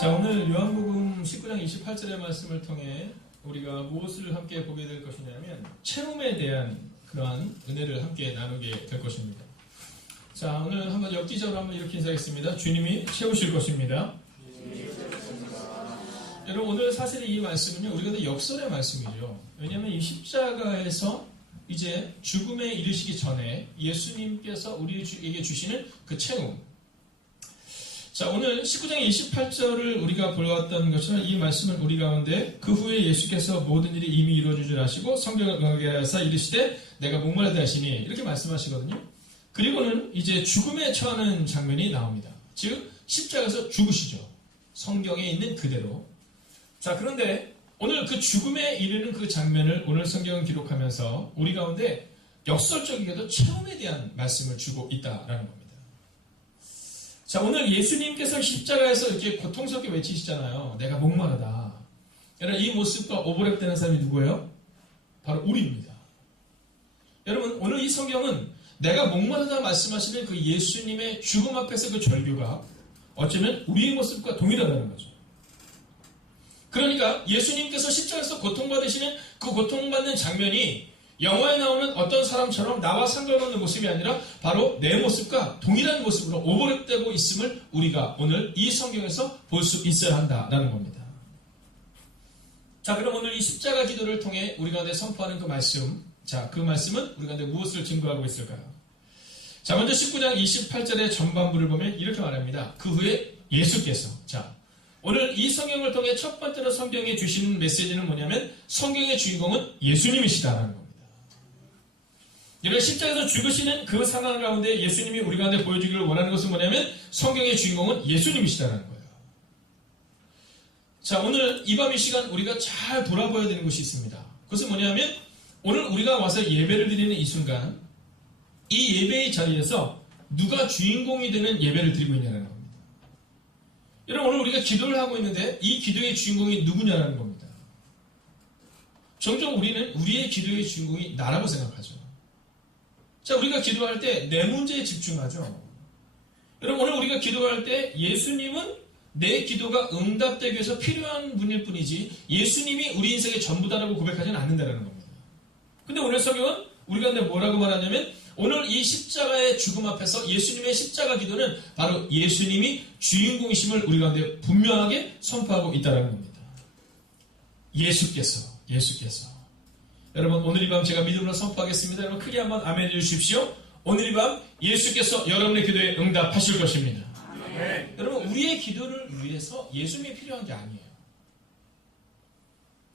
자, 오늘 요한복음 19장 28절의 말씀을 통해 우리가 무엇을 함께 보게 될 것이냐면 채움에 대한 그러한 은혜를 함께 나누게 될 것입니다. 자, 오늘 한번 엽기적으로 한번 이렇게 인사하겠습니다. 주님이 채우실 것입니다. 여러분, 오늘 사실 이 말씀은요, 우리가 역설의 말씀이죠. 왜냐하면 이 십자가에서 이제 죽음에 이르시기 전에 예수님께서 우리에게 주시는 그 채움. 자, 오늘 19장 28절을 우리가 보았던 것처럼 이 말씀은 우리 가운데 그 후에 예수께서 모든 일이 이미 이루어진 줄 아시고 성경을 응하게 하사 이르시되 내가 목마르다 하시니 이렇게 말씀하시거든요. 그리고는 이제 죽음에 처하는 장면이 나옵니다. 즉 십자가에서 죽으시죠. 성경에 있는 그대로. 자, 그런데 오늘 그 죽음에 이르는 그 장면을 오늘 성경은 기록하면서 우리 가운데 역설적이게도 체험에 대한 말씀을 주고 있다라는 겁니다. 자, 오늘 예수님께서 십자가에서 이렇게 고통스럽게 외치시잖아요. 내가 목마르다. 여러분, 이 모습과 오버랩되는 사람이 누구예요? 바로 우리입니다. 여러분, 오늘 이 성경은 내가 목마르다 말씀하시는 그 예수님의 죽음 앞에서 그 절규가 어쩌면 우리의 모습과 동일하다는 거죠. 그러니까 예수님께서 십자가에서 고통받으시는 그 고통받는 장면이 영화에 나오는 어떤 사람처럼 나와 상관없는 모습이 아니라 바로 내 모습과 동일한 모습으로 오버랩되고 있음을 우리가 오늘 이 성경에서 볼 수 있어야 한다라는 겁니다. 자, 그럼 오늘 이 십자가 기도를 통해 우리 가운데 선포하는 그 말씀, 자, 그 말씀은 우리 가운데 무엇을 증거하고 있을까요? 자, 먼저 19장 28절의 전반부를 보면 이렇게 말합니다. 그 후에 예수께서, 자, 오늘 이 성경을 통해 첫 번째로 성경에 주시는 메시지는 뭐냐면 성경의 주인공은 예수님이시다라는 겁니다. 여러분, 십자가에서 죽으시는 그 상황 가운데 예수님이 우리 가운데 보여주기를 원하는 것은 뭐냐면 성경의 주인공은 예수님이시다는 거예요. 자, 오늘 이 밤 이 시간 우리가 잘 돌아봐야 되는 것이 있습니다. 그것은 뭐냐면 오늘 우리가 와서 예배를 드리는 이 순간 이 예배의 자리에서 누가 주인공이 되는 예배를 드리고 있냐는 겁니다. 여러분, 오늘 우리가 기도를 하고 있는데 이 기도의 주인공이 누구냐는 겁니다. 종종 우리는 우리의 기도의 주인공이 나라고 생각하죠. 자, 우리가 기도할 때 내 문제에 집중하죠. 여러분, 오늘 우리가 기도할 때 예수님은 내 기도가 응답되기 위해서 필요한 분일 뿐이지 예수님이 우리 인생의 전부다라고 고백하지는 않는다는 겁니다. 근데 오늘 성경은 우리가 근데 뭐라고 말하냐면 오늘 이 십자가의 죽음 앞에서 예수님의 십자가 기도는 바로 예수님이 주인공이심을 우리 가운데 분명하게 선포하고 있다는 겁니다. 예수께서. 여러분, 오늘 이 밤 제가 믿음으로 선포하겠습니다. 여러분, 크게 한번 아멘 해주십시오. 오늘 이 밤 예수께서 여러분의 기도에 응답하실 것입니다. 아멘. 여러분, 우리의 기도를 위해서 예수님이 필요한 게 아니에요.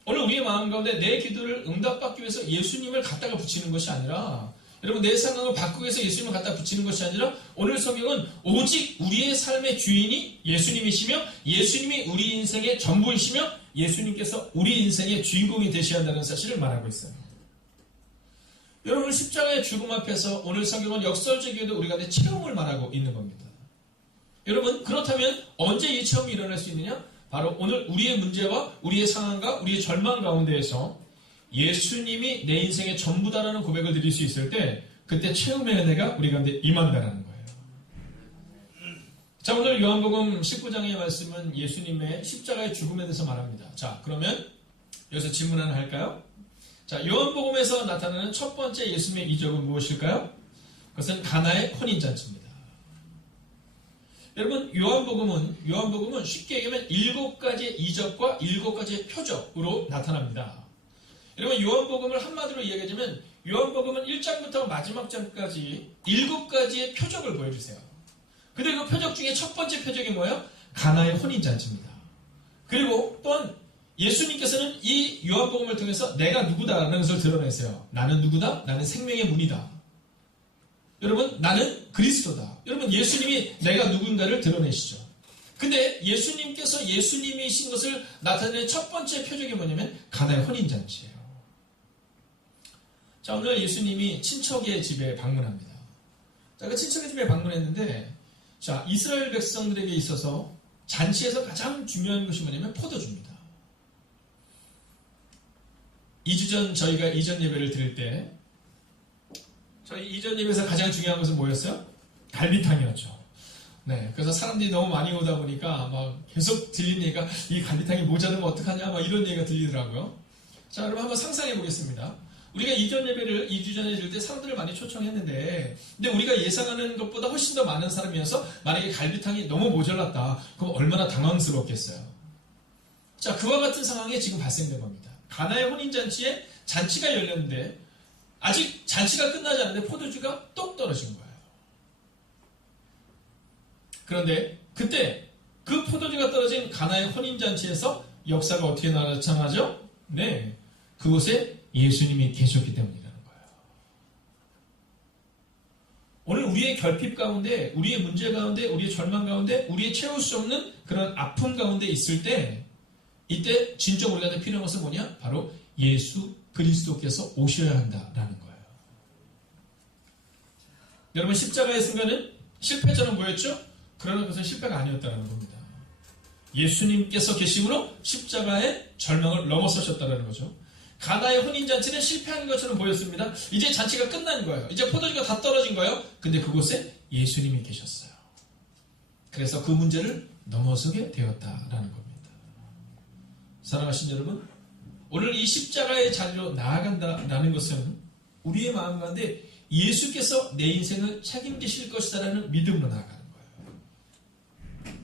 오늘 우리의 마음 가운데 내 기도를 응답받기 위해서 예수님을 갖다가 붙이는 것이 아니라 여러분, 내 상황을 바꾸기 위해서 예수님을 갖다 붙이는 것이 아니라 오늘 성경은 오직 우리의 삶의 주인이 예수님이시며 예수님이 우리 인생의 전부이시며 예수님께서 우리 인생의 주인공이 되셔야 한다는 사실을 말하고 있어요. 여러분, 십자가의 죽음 앞에서 오늘 성경은 역설적이게도 우리가 내 체험을 말하고 있는 겁니다. 여러분, 그렇다면 언제 이 체험이 일어날 수 있느냐? 바로 오늘 우리의 문제와 우리의 상황과 우리의 절망 가운데에서 예수님이 내 인생의 전부다라는 고백을 드릴 수 있을 때 그때 체험의 은혜가 우리 가운데 임한다는 거예요. 자, 오늘 요한복음 19장의 말씀은 예수님의 십자가의 죽음에 대해서 말합니다. 자, 그러면 여기서 질문 하나 할까요? 자, 요한복음에서 나타나는 첫 번째 예수님의 이적은 무엇일까요? 그것은 가나의 혼인잔치입니다. 여러분, 요한복음은 쉽게 얘기하면 7가지의 이적과 7가지의 표적으로 나타납니다. 여러분, 요한복음을 한마디로 이야기하자면 요한복음은 1장부터 마지막 장까지 7가지의 표적을 보여주세요. 근데 그 표적 중에 첫 번째 표적이 뭐예요? 가나의 혼인잔치입니다. 그리고 또한 예수님께서는 이 요한복음을 통해서 내가 누구다라는 것을 드러내세요. 나는 누구다? 나는 생명의 문이다. 여러분, 나는 그리스도다. 여러분, 예수님이 내가 누군가를 드러내시죠. 근데 예수님께서 예수님이신 것을 나타내는 첫 번째 표적이 뭐냐면 가나의 혼인잔치예요. 자, 오늘 예수님이 친척의 집에 방문합니다. 자, 그 친척의 집에 방문했는데, 자, 이스라엘 백성들에게 있어서 잔치에서 가장 중요한 것이 뭐냐면 포도주입니다. 2주 전 저희가 이전 예배를 드릴 때 저희 이전 예배에서 가장 중요한 것은 뭐였어요? 갈비탕이었죠. 네, 그래서 사람들이 너무 많이 오다 보니까 막 계속 들리는 얘기가 이 갈비탕이 모자르면 어떡하냐 막 이런 얘기가 들리더라고요. 자, 여러분 한번 상상해 보겠습니다. 우리가 이전 예배를 2주 전에 드릴 때 사람들을 많이 초청했는데 근데 우리가 예상하는 것보다 훨씬 더 많은 사람이어서 만약에 갈비탕이 너무 모자랐다. 그럼 얼마나 당황스러웠겠어요. 자, 그와 같은 상황이 지금 발생된 겁니다. 가나의 혼인잔치에 잔치가 열렸는데 아직 잔치가 끝나지 않는데 포도주가 똑 떨어진 거예요. 그런데 그때 그 포도주가 떨어진 가나의 혼인잔치에서 역사가 어떻게 나타나죠? 네, 그곳에 예수님이 계셨기 때문이라는 거예요. 오늘 우리의 결핍 가운데, 우리의 문제 가운데, 우리의 절망 가운데, 우리의 채울 수 없는 그런 아픔 가운데 있을 때 이때 진정 우리가 필요한 것은 뭐냐? 바로 예수 그리스도께서 오셔야 한다라는 거예요. 여러분 십자가의 순간은 실패처럼 보였죠? 그러나 그것은 실패가 아니었다는 겁니다. 예수님께서 계심으로 십자가의 절망을 넘어서셨다는 거죠. 가나의 혼인잔치는 실패한 것처럼 보였습니다. 이제 잔치가 끝난 거예요. 이제 포도주가 다 떨어진 거예요. 근데 그곳에 예수님이 계셨어요. 그래서 그 문제를 넘어서게 되었다라는 겁니다. 사랑하신 여러분, 오늘 이 십자가의 자리로 나아간다라는 것은 우리의 마음 가운데 예수께서 내 인생을 책임지실 것이다라는 믿음으로 나아가는 거예요.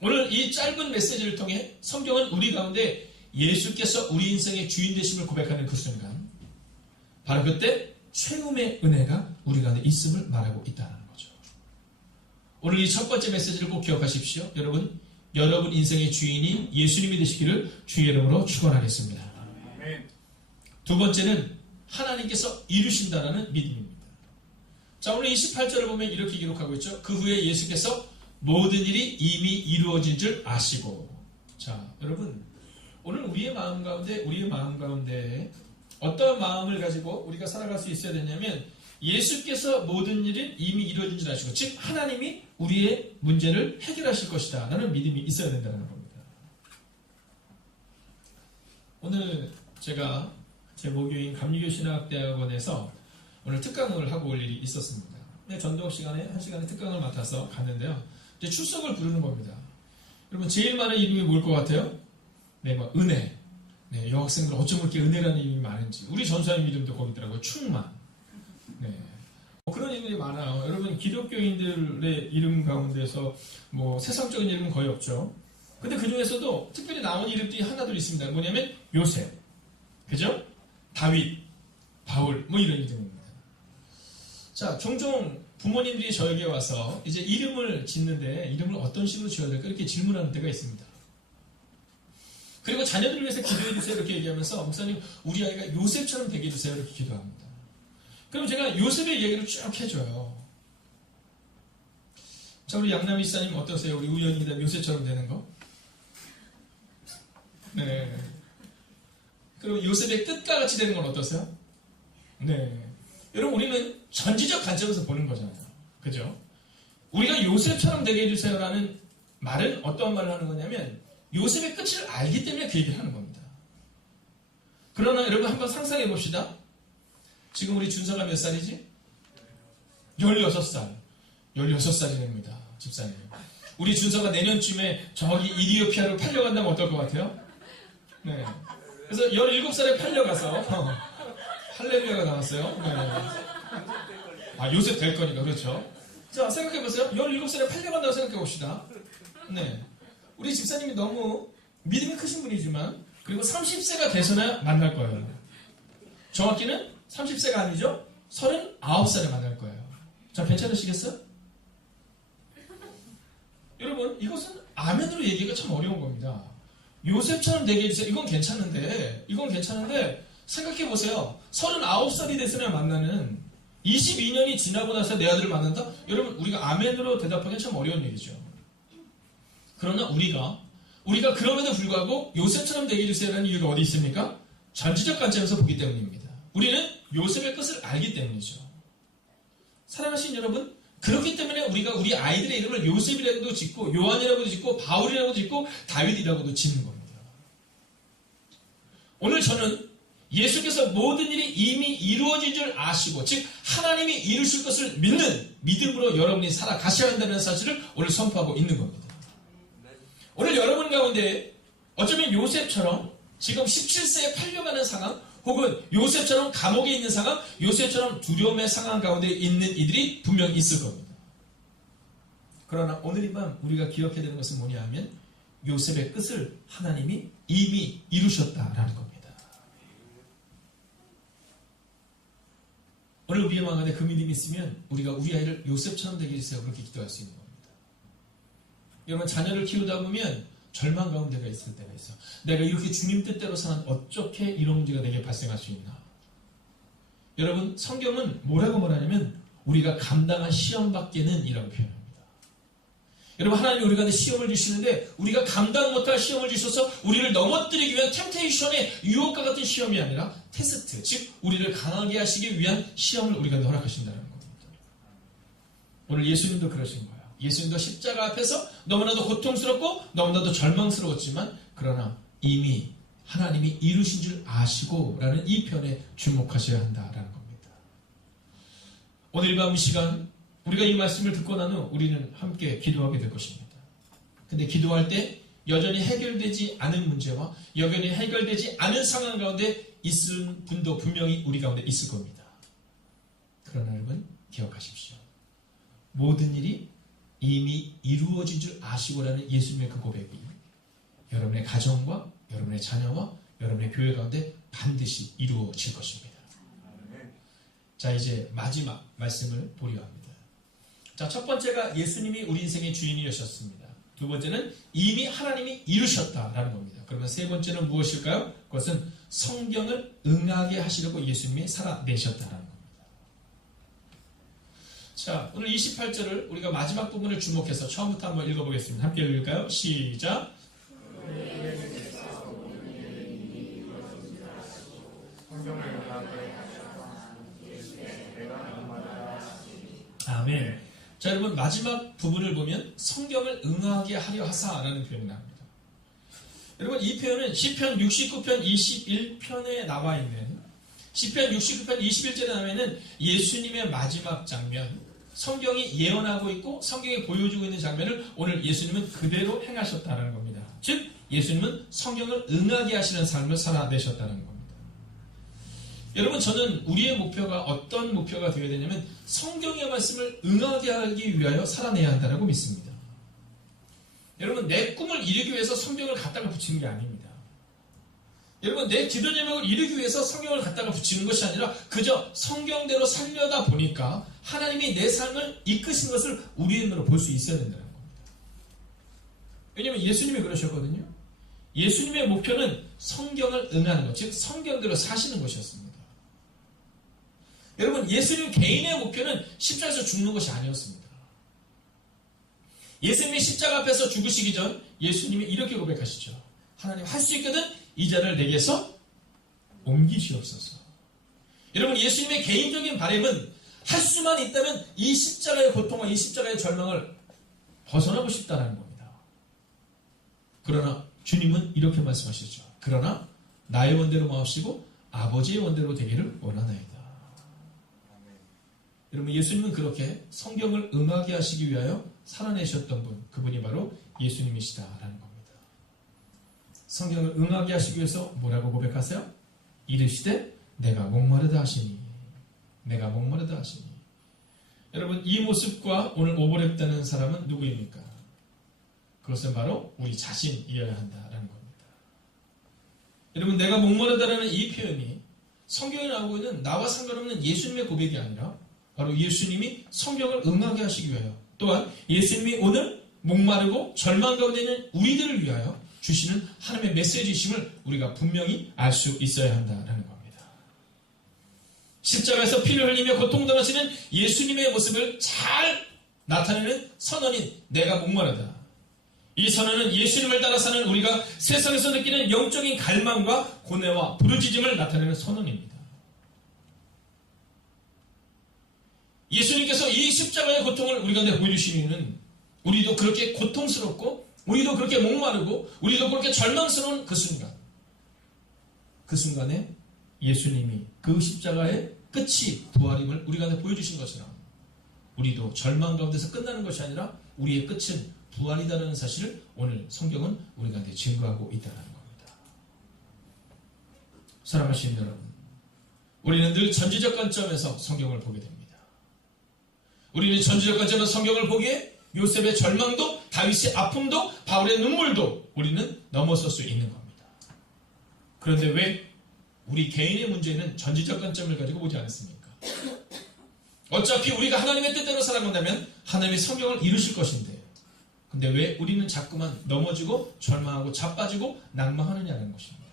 오늘 이 짧은 메시지를 통해 성경은 우리 가운데 예수께서 우리 인생의 주인 되심을 고백하는 그 순간 바로 그때 최후의 은혜가 우리 가운데 있음을 말하고 있다는 거죠. 오늘 이 첫 번째 메시지를 꼭 기억하십시오. 여러분 인생의 주인이 예수님이 되시기를 주의 이름으로 축원하겠습니다. 두 번째는 하나님께서 이루신다라는 믿음입니다. 자, 오늘 28절을 보면 이렇게 기록하고 있죠. 그 후에 예수께서 모든 일이 이미 이루어진 줄 아시고. 자, 여러분 오늘 우리의 마음 가운데 어떤 마음을 가지고 우리가 살아갈 수 있어야 되냐면 예수께서 모든 일은 이미 이루어진 줄 아시고, 즉 하나님이 우리의 문제를 해결하실 것이다 라는 믿음이 있어야 된다는 겁니다. 오늘 제가 제 모교인 감리교신학대학원에서 오늘 특강을 하고 올 일이 있었습니다. 전도학 시간에 1시간의 특강을 맡아서 갔는데요. 이제 출석을 부르는 겁니다. 여러분 제일 많은 이름이 뭘 것 같아요? 네, 뭐 은혜. 네, 여학생들 어쩜 그렇게 은혜라는 이름이 많은지. 우리 전사님 이름도 거기 있더라고요. 충만. 네. 그런 이름들이 많아요. 여러분 기독교인들의 이름 가운데서 뭐 세상적인 이름은 거의 없죠. 근데 그 중에서도 특별히 나온 이름들이 하나둘 있습니다. 뭐냐면 요셉, 그죠? 다윗, 바울, 뭐 이런 이름입니다. 자, 종종 부모님들이 저에게 와서 이제 이름을 짓는데 이름을 어떤 식으로 지어야 될까 이렇게 질문하는 때가 있습니다. 그리고 자녀들을 위해서 기도해 주세요 이렇게 얘기하면서 목사님 우리 아이가 요셉처럼 되게 해주세요 이렇게 기도합니다. 그럼 제가 요셉의 얘기를 쭉 해줘요. 자, 우리 양남희 지사님 어떠세요? 우리 우연히 요셉처럼 되는 거? 네. 그리고 요셉의 뜻과 같이 되는 건 어떠세요? 네. 여러분 우리는 전지적 관점에서 보는 거잖아요. 그죠? 우리가 요셉처럼 되게 해주세요라는 말은 어떤 말을 하는 거냐면 요셉의 끝을 알기 때문에 그 얘기를 하는 겁니다. 그러나 여러분 한번 상상해 봅시다. 지금 우리 준서가 몇 살이지? 16살. 16살이랍니다. 집사님. 우리 준서가 내년쯤에 저기 이디오피아로 팔려간다면 어떨 것 같아요? 네. 그래서 17살에 팔려가서 할렐루야가 나왔어요. 네. 아, 요셉 될 거니까, 그렇죠. 자, 생각해보세요. 17살에 팔려간다고 생각해봅시다. 네. 우리 집사님이 너무 믿음이 크신 분이지만, 그리고 30세가 돼서나 만날 거예요. 정확히는 30세가 아니죠? 39살에 만날 거예요. 자, 괜찮으시겠어요? 여러분, 이것은 아멘으로 얘기가 참 어려운 겁니다. 요셉처럼 되게 해주세요. 이건 괜찮은데, 생각해보세요. 39살이 돼서나 만나는 22년이 지나고 나서 내 아들을 만난다? 여러분, 우리가 아멘으로 대답하기 참 어려운 얘기죠. 그러나 우리가 그럼에도 불구하고 요셉처럼 되게 해주세요라는 이유가 어디 있습니까? 전지적 관점에서 보기 때문입니다. 우리는 요셉의 끝을 알기 때문이죠. 사랑하신 여러분, 그렇기 때문에 우리가 우리 아이들의 이름을 요셉이라고도 짓고 요한이라고도 짓고 바울이라고도 짓고 다윗이라고도 짓는 겁니다. 오늘 저는 예수께서 모든 일이 이미 이루어진 줄 아시고, 즉 하나님이 이루실 것을 믿는 믿음으로 여러분이 살아가셔야 한다는 사실을 오늘 선포하고 있는 겁니다. 오늘 여러분 가운데 어쩌면 요셉처럼 지금 17세에 팔려가는 상황, 혹은 요셉처럼 감옥에 있는 상황, 요셉처럼 두려움의 상황 가운데 있는 이들이 분명히 있을 겁니다. 그러나 오늘 이 밤 우리가 기억해야 되는 것은 뭐냐 하면 요셉의 끝을 하나님이 이미 이루셨다라는 겁니다. 오늘 우리의 마음 안에 그 믿음이 있으면 우리가 우리 아이를 요셉처럼 되게 해주세요. 그렇게 기도할 수 있는 겁니다. 여러분, 자녀를 키우다 보면 절망 가운데가 있을 때가 있어. 내가 이렇게 주님 뜻대로 사는 어떻게 이런 문제가 내게 발생할 수 있나? 여러분, 성경은 뭐라고 말하냐면 우리가 감당한 시험밖에는 이라고 표현합니다. 여러분, 하나님이 우리 가운데 시험을 주시는데 우리가 감당 못할 시험을 주셔서 우리를 넘어뜨리기 위한 템테이션의 유혹과 같은 시험이 아니라 테스트, 즉 우리를 강하게 하시기 위한 시험을 우리 가운데 허락하신다는 겁니다. 오늘 예수님도 그러신 거예요. 예수님도 십자가 앞에서 너무나도 고통스럽고 너무나도 절망스러웠지만 그러나 이미 하나님이 이루신 줄 아시고 라는 이 편에 주목하셔야 한다라는 겁니다. 오늘 이 밤 이 시간 우리가 이 말씀을 듣고 난 후 우리는 함께 기도하게 될 것입니다. 근데 기도할 때 여전히 해결되지 않은 문제와 여전히 해결되지 않은 상황 가운데 있을 분도 분명히 우리 가운데 있을 겁니다. 그러나 여러분 기억하십시오. 모든 일이 이미 이루어진 줄 아시고라는 예수님의 그 고백이 여러분의 가정과 여러분의 자녀와 여러분의 교회 가운데 반드시 이루어질 것입니다. 자, 이제 마지막 말씀을 보려 합니다. 자, 첫 번째가 예수님이 우리 인생의 주인이셨습니다. 두 번째는 이미 하나님이 이루셨다라는 겁니다. 그러면 세 번째는 무엇일까요? 그것은 성경을 응하게 하시려고 예수님이 살아내셨다라는 겁니다. 자, 오늘 28절을 우리가 마지막 부분을 주목해서 처음부터 한번 읽어보겠습니다. 함께 읽을까요? 시작! 아멘. 자, 여러분 마지막 부분을 보면 성경을 응하게 하려 하사라는 표현이 나옵니다. 여러분 이 표현은 시편 69편 21편에 나와 있는 시편 69편 21절에 나오는 예수님의 마지막 장면, 성경이 예언하고 있고 성경이 보여주고 있는 장면을 오늘 예수님은 그대로 행하셨다는 겁니다. 즉 예수님은 성경을 응하게 하시는 삶을 살아내셨다는 겁니다. 여러분, 저는 우리의 목표가 어떤 목표가 되어야 되냐면 성경의 말씀을 응하게 하기 위하여 살아내야 한다고 믿습니다. 여러분, 내 꿈을 이루기 위해서 성경을 갖다가 붙이는 게 아닙니다. 여러분, 내 기도 제목을 이루기 위해서 성경을 갖다가 붙이는 것이 아니라 그저 성경대로 살려다 보니까 하나님이 내 삶을 이끄신 것을 우리의 눈으로 볼 수 있어야 된다는 겁니다. 왜냐하면 예수님이 그러셨거든요. 예수님의 목표는 성경을 응하는 것, 즉 성경대로 사시는 것이었습니다. 여러분, 예수님 개인의 목표는 십자가에서 죽는 것이 아니었습니다. 예수님이 십자가 앞에서 죽으시기 전 예수님이 이렇게 고백하시죠. 하나님, 할 수 있거든 이 자를 내게서 옮기시옵소서. 여러분, 예수님의 개인적인 바람은 할 수만 있다면 이 십자가의 고통과 이 십자가의 절망을 벗어나고 싶다는 겁니다. 그러나 주님은 이렇게 말씀하시죠. 그러나 나의 원대로 마옵시고 아버지의 원대로 되기를 원하나이다. 여러분, 예수님은 그렇게 성경을 응하게 하시기 위하여 살아내셨던 분, 그분이 바로 예수님이시다라는 겁니다. 성경을 응하게 하시기 위해서 뭐라고 고백하세요? 이르시되 내가 목마르다 하시니, 내가 목마르다 하시니. 여러분, 이 모습과 오늘 오버랩되는 사람은 누구입니까? 그것은 바로 우리 자신이어야 한다라는 겁니다. 여러분, 내가 목마르다라는 이 표현이 성경에 나오고 있는 나와 상관없는 예수님의 고백이 아니라 바로 예수님이 성경을 응하게 하시기 위하여, 또한 예수님이 오늘 목마르고 절망 가운데 있는 우리들을 위하여 주시는 하나님의 메시지심을 우리가 분명히 알 수 있어야 한다는 겁니다. 십자가에서 피를 흘리며 고통당하시는 예수님의 모습을 잘 나타내는 선언인 내가 목마르다. 이 선언은 예수님을 따라 사는 우리가 세상에서 느끼는 영적인 갈망과 고뇌와 부르짖음을 나타내는 선언입니다. 예수님께서 이 십자가의 고통을 우리 가운데 보여주시는 이유는 우리도 그렇게 고통스럽고 우리도 그렇게 목마르고 우리도 그렇게 절망스러운 그 순간에 예수님이 그 십자가의 끝이 부활임을 우리 가운데 보여주신 것처럼 우리도 절망 가운데서 끝나는 것이 아니라 우리의 끝은 부활이다라는 사실을 오늘 성경은 우리 가운데 증거하고 있다는 겁니다. 사랑하시는 여러분, 우리는 늘 전지적 관점에서 성경을 보게 됩니다. 우리는 전지적 관점에서 성경을 보기에 요셉의 절망도, 다윗의 아픔도, 바울의 눈물도 우리는 넘어설 수 있는 겁니다. 그런데 왜 우리 개인의 문제는 전지적 관점을 가지고 보지 않았습니까? 어차피 우리가 하나님의 뜻대로 살아간다면 하나님의 성경을 이루실 것인데, 근데 왜 우리는 자꾸만 넘어지고 절망하고 자빠지고 낭망하느냐는 것입니다.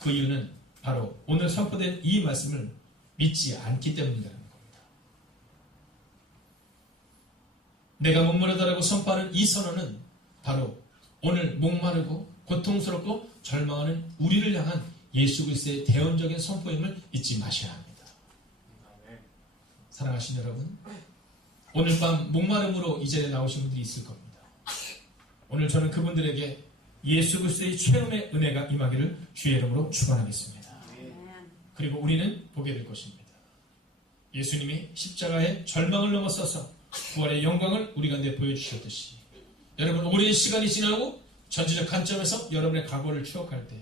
그 이유는 바로 오늘 선포된 이 말씀을 믿지 않기 때문이라는 겁니다. 내가 목마르다라고 선포하는 이 선언은 바로 오늘 목마르고 고통스럽고 절망하는 우리를 향한 예수 그리스도의 대언적인 선포임을 잊지 마셔야 합니다. 사랑하시는 여러분, 오늘 밤 목마름으로 이 자리에 나오신 분들이 있을 겁니다. 오늘 저는 그분들에게 예수 그리스도의 최후의 은혜가 임하기를 주의 이름으로 축원하겠습니다. 그리고 우리는 보게 될 것입니다. 예수님이 십자가의 절망을 넘어서서 부활의 영광을 우리 가운데 보여주셨듯이, 여러분 오랜 시간이 지나고 전지적 관점에서 여러분의 과거를 추억할 때,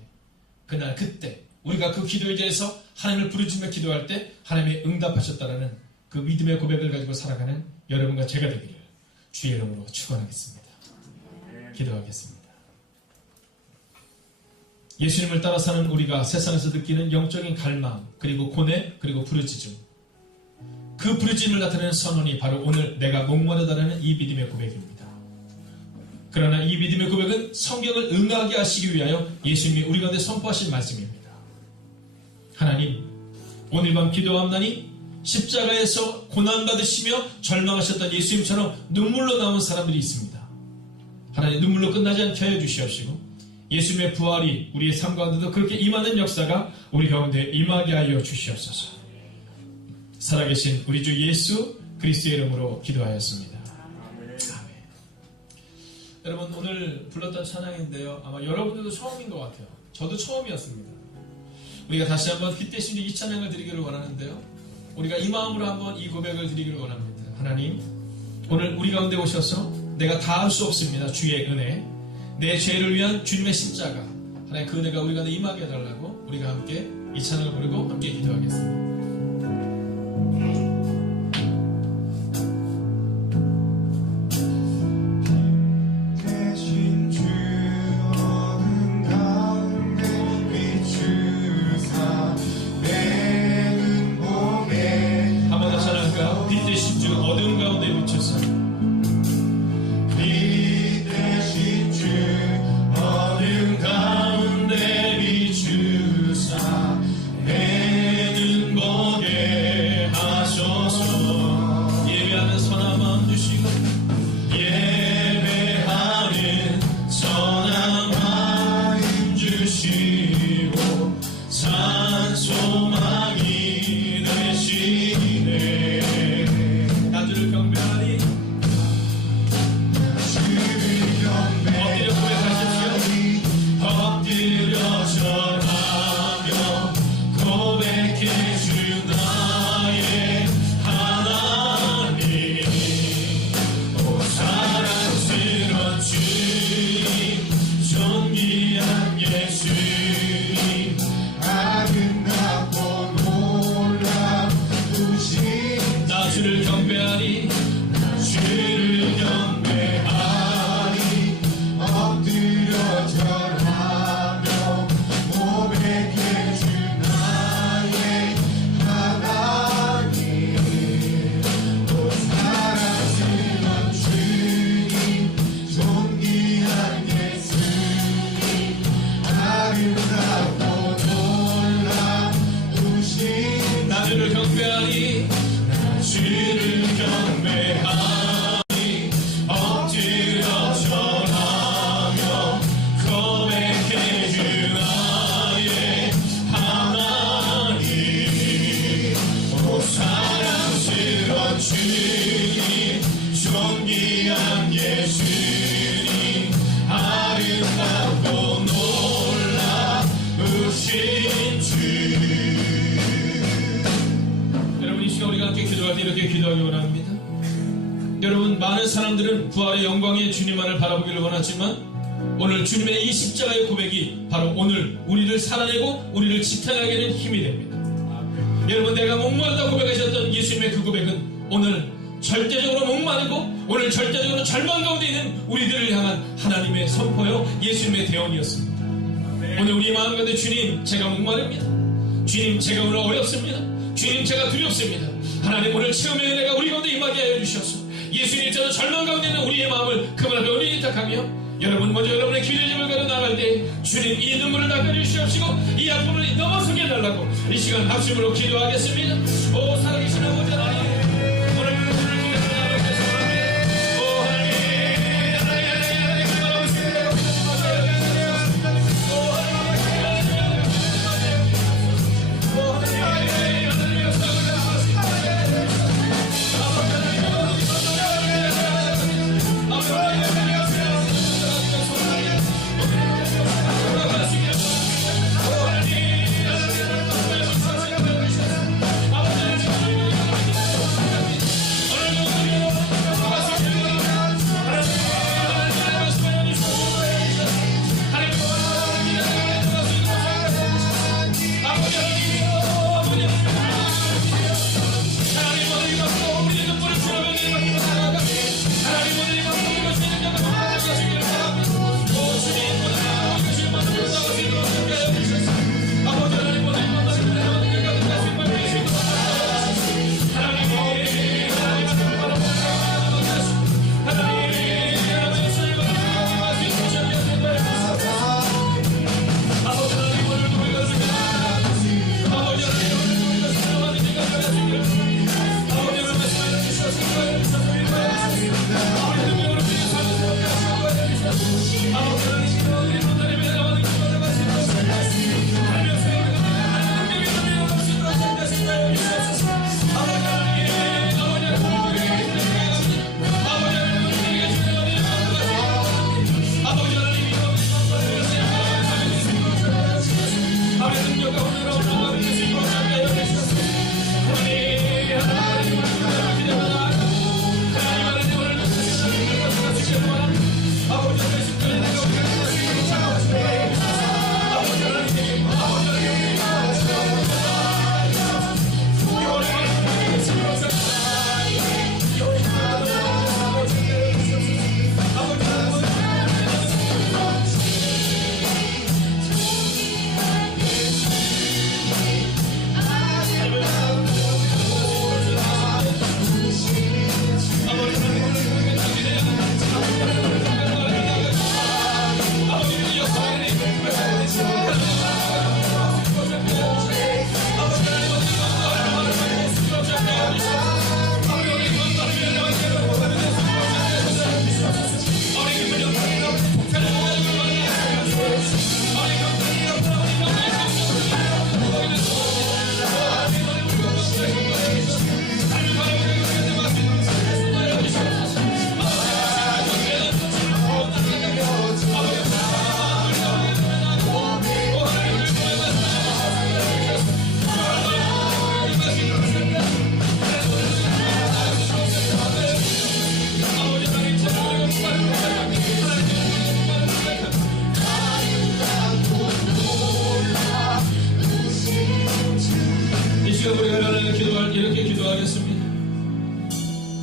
그날 그때 우리가 그 기도에 대해서 하나님을 부르짖으며 기도할 때 하나님이 응답하셨다라는 그 믿음의 고백을 가지고 살아가는 여러분과 제가 되기를 주의 이름으로 축원하겠습니다. 기도하겠습니다. 예수님을 따라 사는 우리가 세상에서 느끼는 영적인 갈망, 그리고 고뇌, 그리고 부르짖음, 그 부르짖음을 나타내는 선언이 바로 오늘 내가 목마르다라는 이 믿음의 고백입니다. 그러나 이 믿음의 고백은 성경을 응하게 하시기 위하여 예수님이 우리 가운데 선포하신 말씀입니다. 하나님, 오늘 밤 기도함나니 십자가에서 고난받으시며 절망하셨던 예수님처럼 눈물로 나온 사람들이 있습니다. 하나님, 눈물로 끝나지 않게 하여 주시옵시고 예수님의 부활이 우리의 삶 가운데도 그렇게 임하는 역사가 우리 가운데 임하게 하여 주시옵소서. 살아계신 우리 주 예수 그리스도의 이름으로 기도하였습니다. 아멘. 여러분, 오늘 불렀던 찬양인데요, 아마 여러분들도 처음인 것 같아요. 저도 처음이었습니다. 우리가 다시 한번 빛 대신 이 찬양을 드리기를 원하는데요, 우리가 이 마음으로 한번 이 고백을 드리기를 원합니다. 하나님, 오늘 우리 가운데 오셔서 내가 다 할 수 없습니다. 주의 은혜, 내 죄를 위한 주님의 십자가, 하나님 그 은혜가 우리 가운데 임하게 해달라고 우리가 함께 이 찬양을 부르고 함께 기도하겠습니다. 아름답고 놀라우신 주 원합니다. 여러분, 많은 사람들은 부활의 영광의 주님만을 바라보기를 원하지만 오늘 주님의 이 십자가의 고백이 바로 오늘 우리를 살아내고 우리를 지탱하게 되는 힘이 됩니다. 여러분, 내가 목마르다 고백하셨던 예수님의 그 고백은 오늘 절대적으로 목마르고 오늘 절대적으로 절망 가운데 있는 우리들을 향한 하나님의 선포요, 예수님의 대언이었습니다. 오늘 우리 마음 가운데 주님, 제가 목마릅니다. 주님, 제가 오늘 어렵습니다. 주님, 제가 두렵습니다. 하나님, 오늘 체험의 은혜가 우리 가운데 임하게 하여 주셔서 예수님, 저도 절망 가운데 있는 우리의 마음을 그분 앞에 온전히 탁하며 여러분, 먼저 여러분의 기도의 집을 걸어 나갈 때 주님, 이 눈물을 닦아주시옵시고 이 아픔을 넘어서게 해달라고 이 시간 합심으로 기도하겠습니다. 오 살아계신 아버지 하나님, 오늘 그 눈물을 통해서 나가게 소원합니다. 오 하나님, 하나님 바라보십니다. 오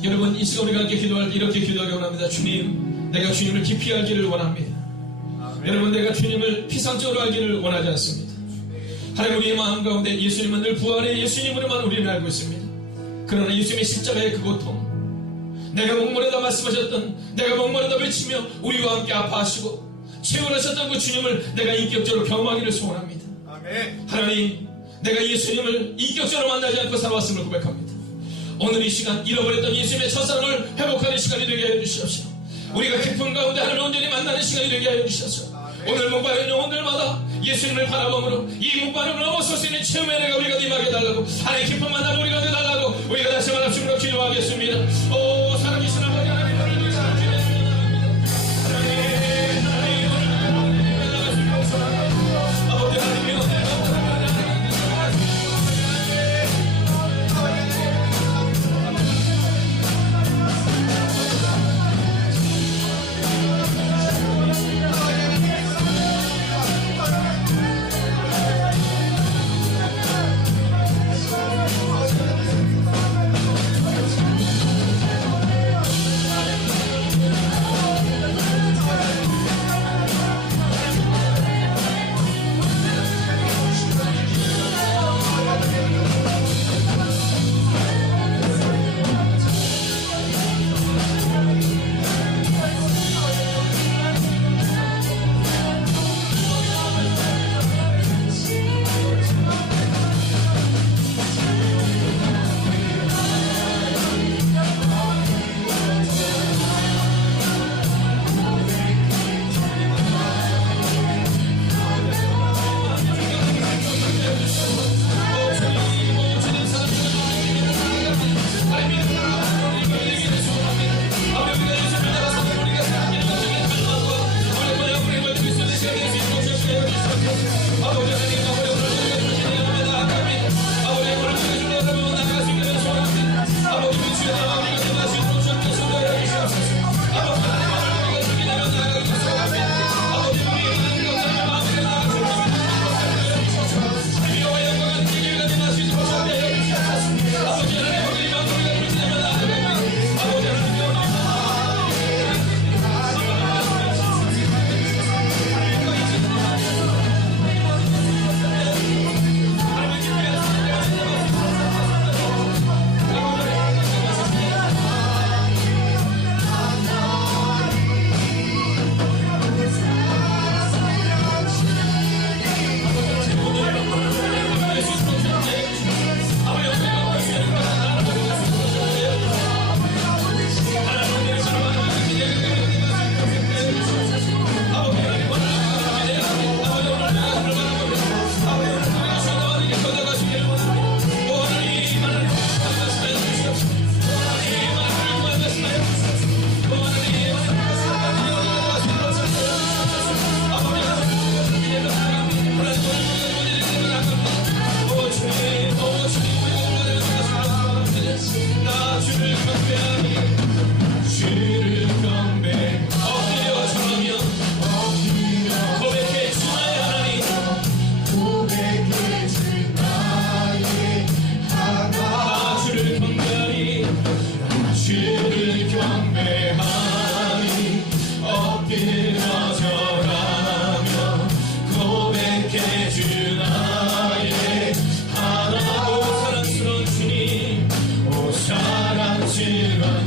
여러분, 이 시간 우리가 함께 기도할 때 이렇게 기도하기 원합니다. 주님, 내가 주님을 깊이 알기를 원합니다. 여러분, 내가 주님을 피상적으로 알기를 원하지 않습니다. 하나님, 우리의 마음 가운데 예수님은 늘 부활의 예수님으로만 우리는 알고 있습니다. 그러나 예수님의 십자가의 그 고통, 내가 목마르다 말씀하셨던, 내가 목마르다 외치며 우리와 함께 아파하시고 채워하셨던 그 주님을 내가 인격적으로 경험하기를 소원합니다. 하나님, 내가 예수님을 인격적으로 만나지 않고 살아왔음을 고백합니다. 오늘 이 시간 잃어버렸던 예수님의 첫사랑을 회복하는 시간이 되게 하여 주시옵소서. 우리가 기쁨 가운데 하나님을 온전히 만나는 시간이 되게 하여 주시옵소서. 오늘 목마른 영혼들마다 예수님을 바라보므로 이 목마름을 넘어설 수 있는 체험의 은혜가 우리가 임하게 달라고, 하나님 기쁨 만나고 우리가 되달라고 우리가 다시 한번 합심으로 기도하겠습니다. 오 살아계신 아버지 하나님, 오늘 주시는 기도합니다. 아버지 하나님,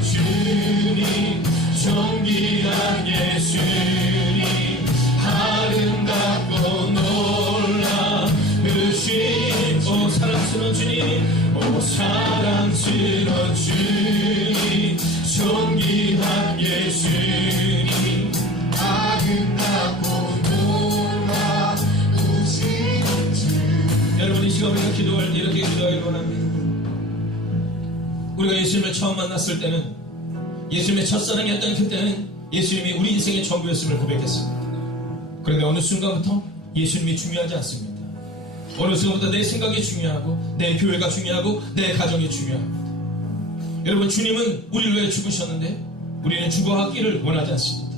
주님, 존귀한 예수님, 아름답고 놀라우신 오 사랑스러운 주님, 오 사랑스러운 주님, 존귀한 예수님, 아름답고 놀라우신 주. 여러분, 이 시간 우리가 기도할 때 이렇게 기도하기 원합니다. 우리가 예수님을 처음 만났을 때는, 예수님의 첫사랑이었던 그때는 예수님이 우리 인생의 전부였음을 고백했습니다. 그런데 어느 순간부터 예수님이 중요하지 않습니다. 어느 순간부터 내 생각이 중요하고, 내 교회가 중요하고, 내 가정이 중요합니다. 여러분, 주님은 우리를 위해 죽으셨는데 우리는 죽어가기를 원하지 않습니다.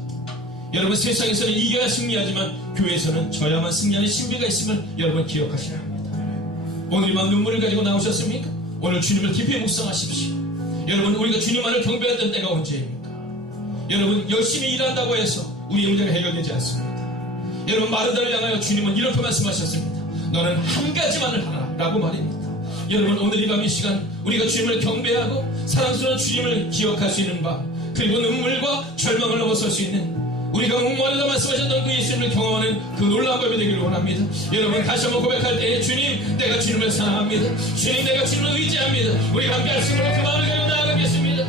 여러분, 세상에서는 이겨야 승리하지만 교회에서는 져야만 승리하는 신비가 있음을 여러분 기억하셔야 합니다. 오늘 밤 눈물을 가지고 나오셨습니까? 오늘 주님을 깊이 묵상하십시오. 여러분, 우리가 주님만을 경배했던 때가 언제입니까? 여러분, 열심히 일한다고 해서 우리의 문제가 해결되지 않습니다. 여러분, 마르다를 향하여 주님은 이렇게 말씀하셨습니다. 너는 한 가지만을 하라 라고 말입니다. 여러분, 오늘 이 밤 이 시간 우리가 주님을 경배하고 사랑스러운 주님을 기억할 수 있는 밤, 그리고 눈물과 절망을 넘어설 수 있는, 우리가 목마르다 말씀하셨던 그 예수님을 경험하는 그 놀라운 밤이 되기를 원합니다. 여러분, 다시 한번 고백할 때에 주님, 내가 주님을 사랑합니다. 주님, 내가 주님을 의지합니다. 우리가 함께 할 수 있는 그 마음을 가지고 나아가겠습니다.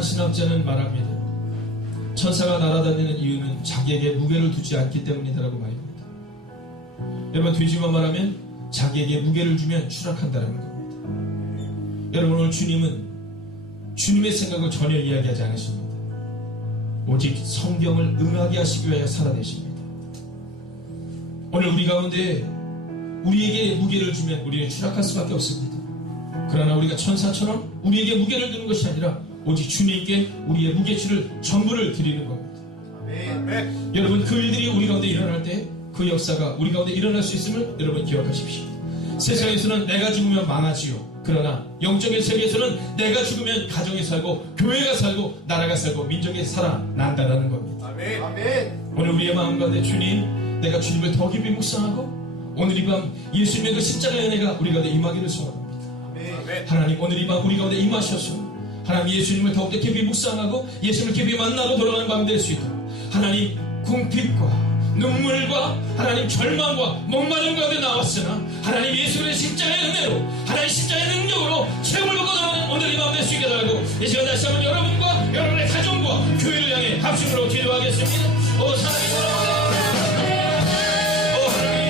한 신학자는 말합니다. 천사가 날아다니는 이유는 자기에게 무게를 두지 않기 때문이다라고 말합니다. 여러분, 뒤집어 말하면 자기에게 무게를 주면 추락한다는 겁니다. 여러분, 오늘 주님은 주님의 생각을 전혀 이야기하지 않으십니다. 오직 성경을 응하게 하시기 위하여 살아내십니다. 오늘 우리 가운데 우리에게 무게를 주면 우리는 추락할 수밖에 없습니다. 그러나 우리가 천사처럼 우리에게 무게를 두는 것이 아니라 오직 주님께 우리의 무게추를 전부를 드리는 겁니다. 아멘. 여러분, 그 일들이 우리 가운데 일어날 때 그 역사가 우리 가운데 일어날 수 있음을 여러분 기억하십시오. 세상에서는 내가 죽으면 망하지요. 그러나 영적인 세계에서는 내가 죽으면 가정이 살고 교회가 살고 나라가 살고 민족이 살아난다는 겁니다. 아멘. 아멘. 오늘 우리의 마음 가운데 주님, 내가 주님을 더 깊이 묵상하고 오늘 이 밤 예수님의 그 십자가의 은혜가 우리 가운데 임하기를 소원합니다. 아멘. 하나님, 오늘 이 밤 우리 가운데 임하셔서 하나님 예수님을 더욱더 깊이 묵상하고 예수님을 깊이 만나고 돌아가는 밤 될 수 있도록 하나님 궁핍과 눈물과 하나님 절망과 목마름 가운데 나왔으나 하나님 예수님의 십자가의 은혜로 하나님 십자가의 능력으로 체험을 받고 나오는 오늘 이 밤 될 수 있게 달라고 이 시간 다시 한번 여러분과 여러분의 가정과 교회를 향해 합심으로 기도하겠습니다. 오 하나님, 오 하나님,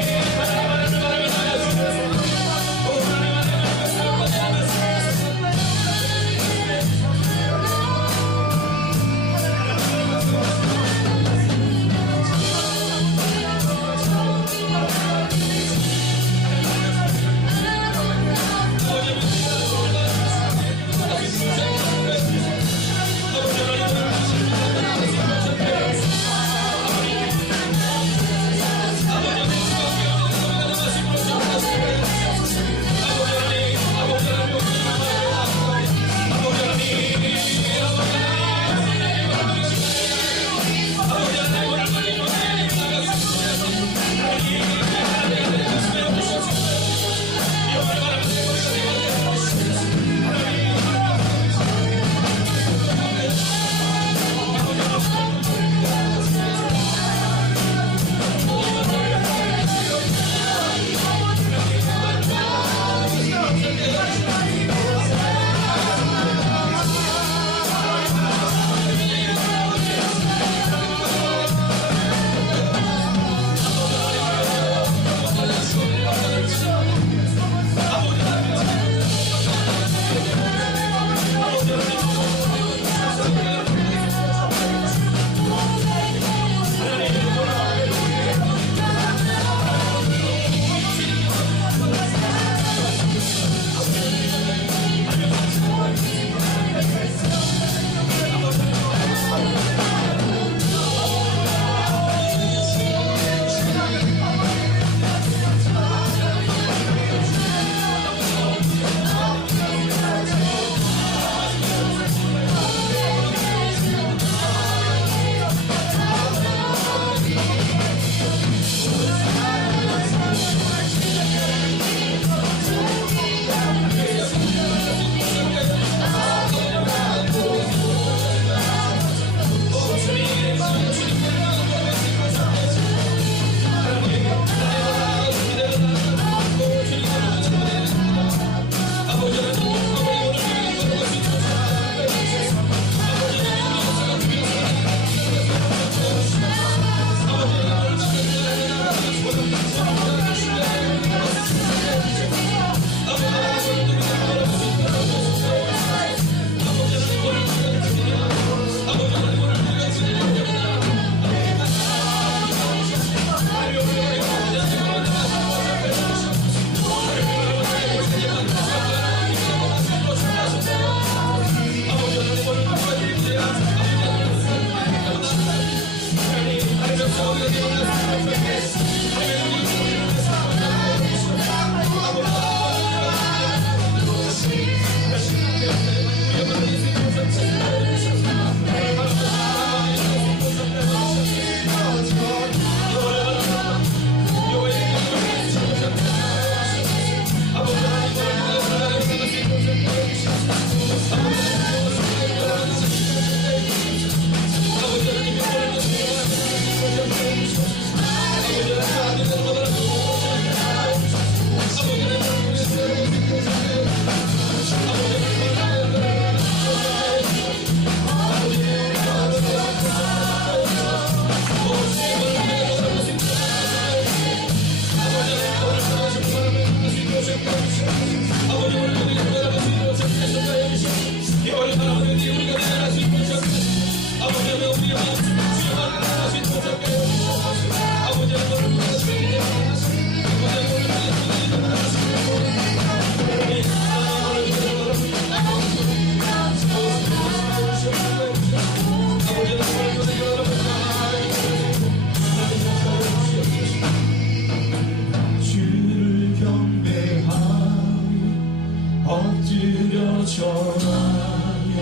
엎드려 절하며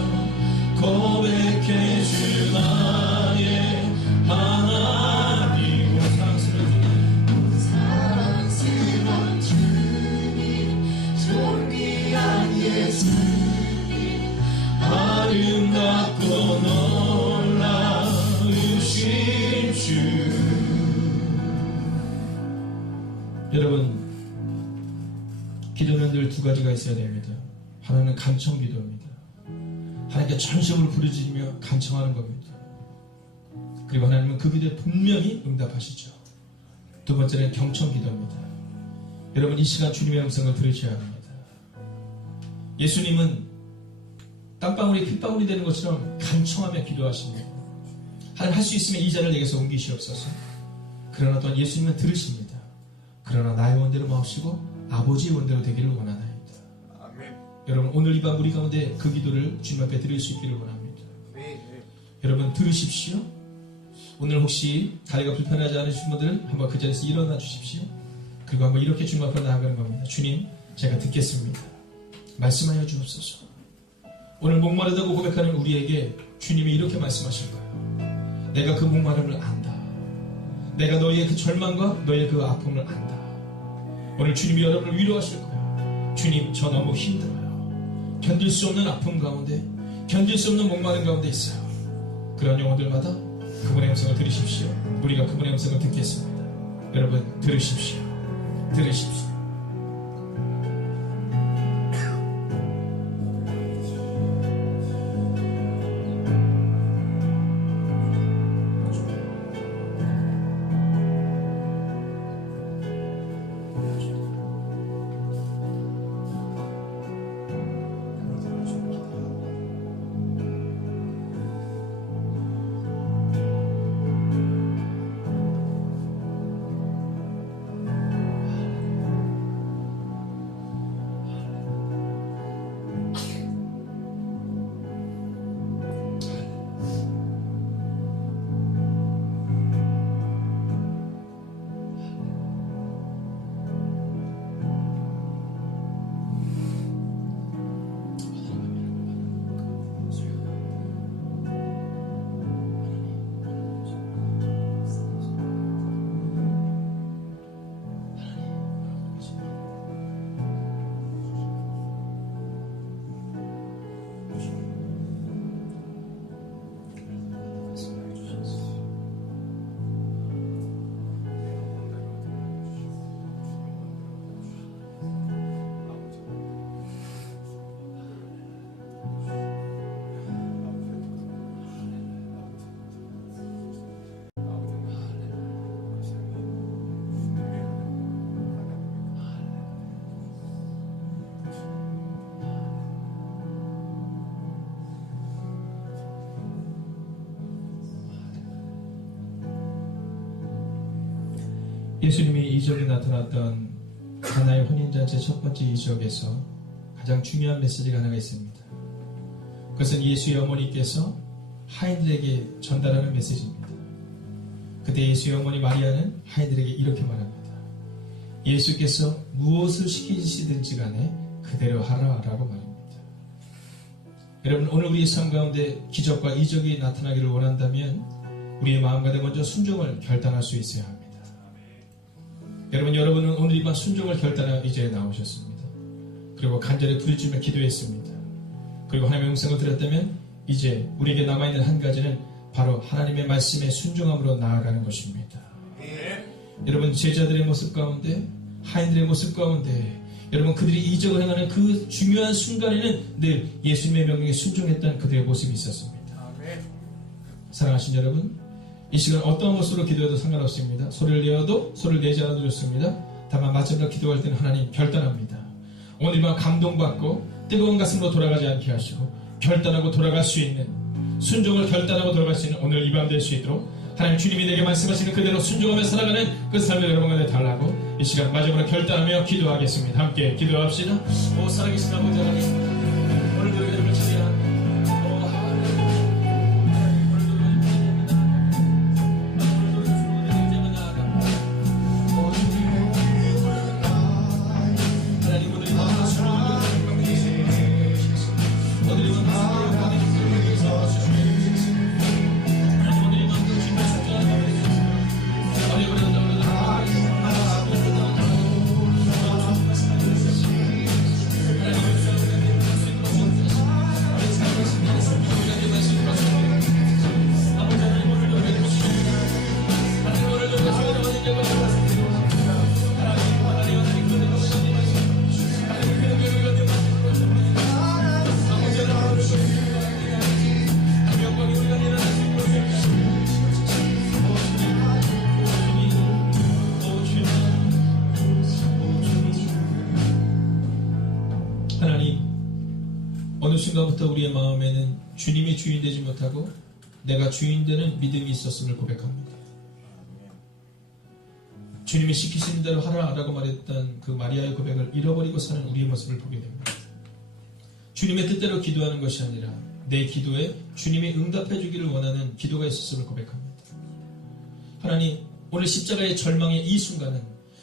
고백해 주 나의 하나님. 사랑스러운 주님, 존귀한 예수님, 아름답고 놀라우신 주. 여러분, 기도는 늘 두 가지가 있어야 됩니다. 하나는 간청 기도입니다. 하나님께 전심으로 부르짖으며 간청하는 겁니다. 그리고 하나님은 그 기도에 분명히 응답하시죠. 두 번째는 경청 기도입니다. 여러분, 이 시간 주님의 음성을 들으셔야 합니다. 예수님은 땀방울이 핏방울이 되는 것처럼 간청하며 기도하십니다. 하나님, 할 수 있으면 이 잔을 내게서 옮기시옵소서. 그러나 또한 예수님은 들으십니다. 그러나 나의 원대로 마옵시고 아버지의 원대로 되기를 원하나이다. 아멘. 여러분, 오늘 이 밤 우리 가운데 그 기도를 주님 앞에 드릴 수 있기를 원합니다. 아멘. 여러분, 들으십시오. 오늘 혹시 다리가 불편하지 않으신 분들은 한번 그 자리에서 일어나 주십시오. 그리고 한번 이렇게 주님 앞에 나아가는 겁니다. 주님, 제가 듣겠습니다. 말씀하여 주옵소서. 오늘 목마르다고 고백하는 우리에게 주님이 이렇게 말씀하실 거예요. 내가 그 목마름을 안다. 내가 너희의 그 절망과 너희의 그 아픔을 안다. 오늘 주님이 여러분을 위로하실 거예요. 주님, 저 너무 힘들어요. 견딜 수 없는 아픔 가운데, 견딜 수 없는 목마름 가운데 있어요. 그런 영혼들마다 그분의 음성을 들으십시오. 우리가 그분의 음성을 듣겠습니다. 여러분, 들으십시오. 들으십시오. 예수님이 이적에 나타났던 가나의 혼인잔치 첫 번째 이적에서 가장 중요한 메시지가 하나가 있습니다. 그것은 예수의 어머니께서 하인들에게 전달하는 메시지입니다. 그때 예수의 어머니 마리아는 하인들에게 이렇게 말합니다. 예수께서 무엇을 시키시든지 간에 그대로 하라라고 말합니다. 여러분, 오늘 우리의 삶 가운데 기적과 이적이 나타나기를 원한다면 우리의 마음 가운데 먼저 순종을 결단할 수 있어야 합니다. 여러분은 오늘 이 밤 순종을 결단하여 이제 나오셨습니다. 그리고 간절히 부르짖으며 기도했습니다. 그리고 하나님의 음성을 들었다면 이제 우리에게 남아있는 한 가지는 바로 하나님의 말씀에 순종함으로 나아가는 것입니다. 여러분, 제자들의 모습 가운데, 하인들의 모습 가운데, 여러분, 그들이 이적을 행하는 그 중요한 순간에는 늘 예수님의 명령에 순종했던 그들의 모습이 있었습니다. 사랑하신 여러분, 이 시간 어떤 모습으로 기도해도 상관없습니다. 소리를 내어도 소리를 내지 않아도 좋습니다. 다만 마지막으로 기도할 때는 하나님 결단합니다. 오늘 이 밤 감동받고 뜨거운 가슴으로 돌아가지 않게 하시고 결단하고 돌아갈 수 있는, 순종을 결단하고 돌아갈 수 있는 오늘 이 밤 될 수 있도록 하나님 주님이 내게 말씀하시는 그대로 순종하며 살아가는 그 삶을 여러분 가운데 달라고 이 시간 마지막으로 결단하며 기도하겠습니다. 함께 기도합시다. 오 살아계신 아버지 하나님, 오늘도 여러분을 찬양합니다. 어느 순간부터 우리의 마음에는 주님이 주인 되지 못하고 내가 주인 되는 믿음이 있었음을 고백합니다. 주님이 시키신 대로 하라라고 말했던 그 마리아의 고백을 잃어버리고 사는 우리의 모습을 보게 됩니다. 주님의 뜻대로 기도하는 것이 아니라 내 기도에 주님이 응답해 주기를 원하는 기도가 있었음을 고백합니다. 하나님, 오늘 십자가의 절망의 이 순간은,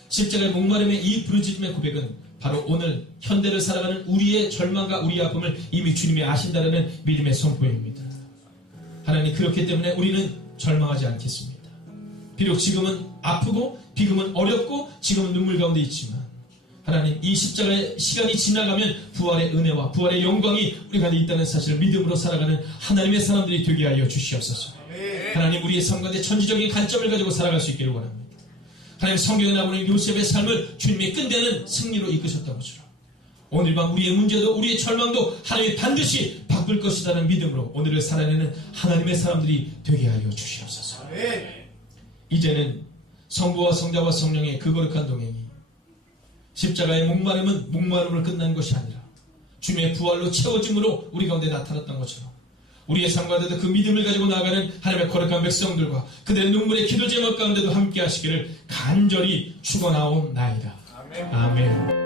십자가의 목마름의 이 부르짖음의 고백은 바로 오늘 현대를 살아가는 우리의 절망과 우리의 아픔을 이미 주님이 아신다는 믿음의 선포입니다. 하나님, 그렇기 때문에 우리는 절망하지 않겠습니다. 비록 지금은 아프고 비금은 어렵고 지금은 눈물 가운데 있지만 하나님, 이 십자가의 시간이 지나가면 부활의 은혜와 부활의 영광이 우리 가운데 있다는 사실을 믿음으로 살아가는 하나님의 사람들이 되게 하여 주시옵소서. 하나님, 우리의 삶 가운데 천지적인 관점을 가지고 살아갈 수 있기를 원합니다. 하나님, 성경에 나오는 요셉의 삶을 주님이 끝내는 승리로 이끄셨던 것처럼 오늘 밤 우리의 문제도 우리의 절망도 하나님이 반드시 바꿀 것이라는 믿음으로 오늘을 살아내는 하나님의 사람들이 되게 하여 주시옵소서. 이제는 성부와 성자와 성령의 그 거룩한 동행이 십자가의 목마름은 목마름으로 끝난 것이 아니라 주님의 부활로 채워짐으로 우리 가운데 나타났던 것처럼 우리의 삶 가운데도 그 믿음을 가지고 나아가는 하나님의 거룩한 백성들과 그들의 눈물의 기도 제목 가운데도 함께 하시기를 간절히 축원하옵나이다. 아멘.